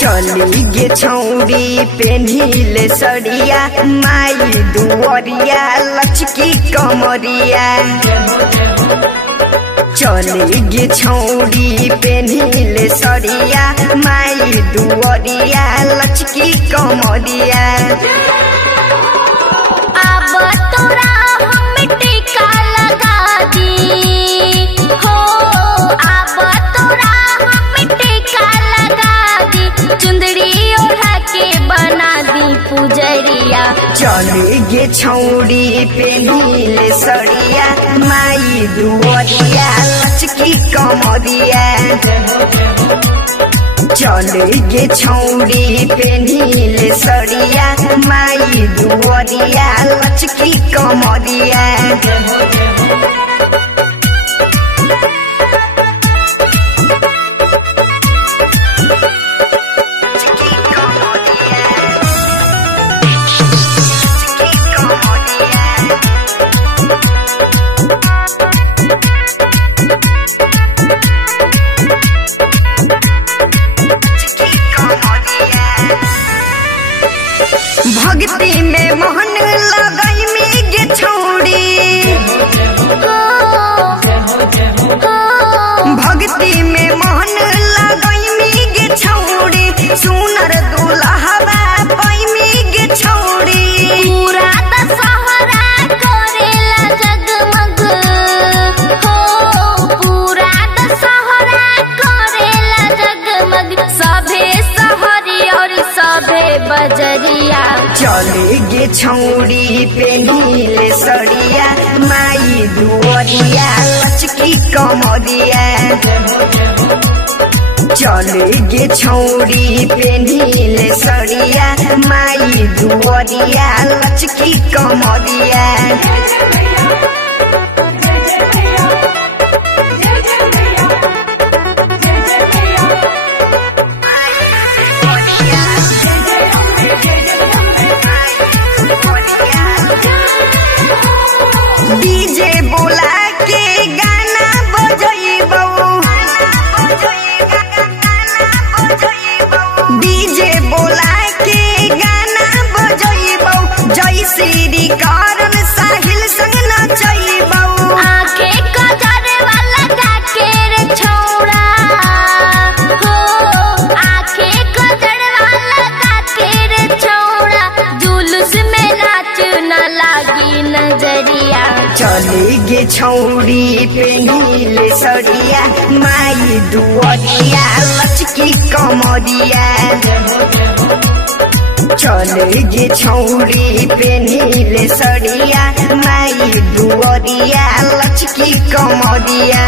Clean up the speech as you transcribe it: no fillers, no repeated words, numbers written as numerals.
चली गे छौरी पेन्हिले सड़िया माई दुवरिया लचकी कमरिया। चली गे छौरी पेन्हिले सड़िया माई दुवरिया लचकी कमरिया। अब तोरा हम टीका लगा दी हो, अब तोरा हम टीका लगा दी, चुंदड़ी ओढ़ा के बना दी पुजरिया। चली गे छौरी पेन्हिले सड़िया माई दुवरिया लचकी कमरिया। चली गे छौरी पेन्हिले सड़िया माई दुवरिया लचकी कमरिया। भक्ति में मोहन लगाई में गे छौरी, भक्ति में मोहन लगाई में गे छौरी, सुनर दुल्हबा पाई में गे छौरी। पूरा दशहरा करेला जगमग हो, पूरा दशहरा करेला जगमग, सभे सहरी और सभे बजरिया। चली गे छौरी पेन्हिले सड़िया माई दुवरिया लचकी कमरिया। चली गे छौरी पेन्हिले सड़िया माई दुवरिया लचकी कमरिया। डीजे बोला के गाना बजैबौ, डीजे बोला के गाना बजैबौ, जय श्री करण साहिल संग नचैबौ। आँखे कजर वाला गाके रे छौड़ा हो, आँखे कजर वाला गाके रे छौड़ा, जुलूस में नाच न लागी नजरिया। चली गे छौरी पेन्हिले सड़िया माई दुवरिया लचकी कमरिया। चली गे छौरी पेन्हिले सड़िया माई दुवरिया लचकी कमरिया।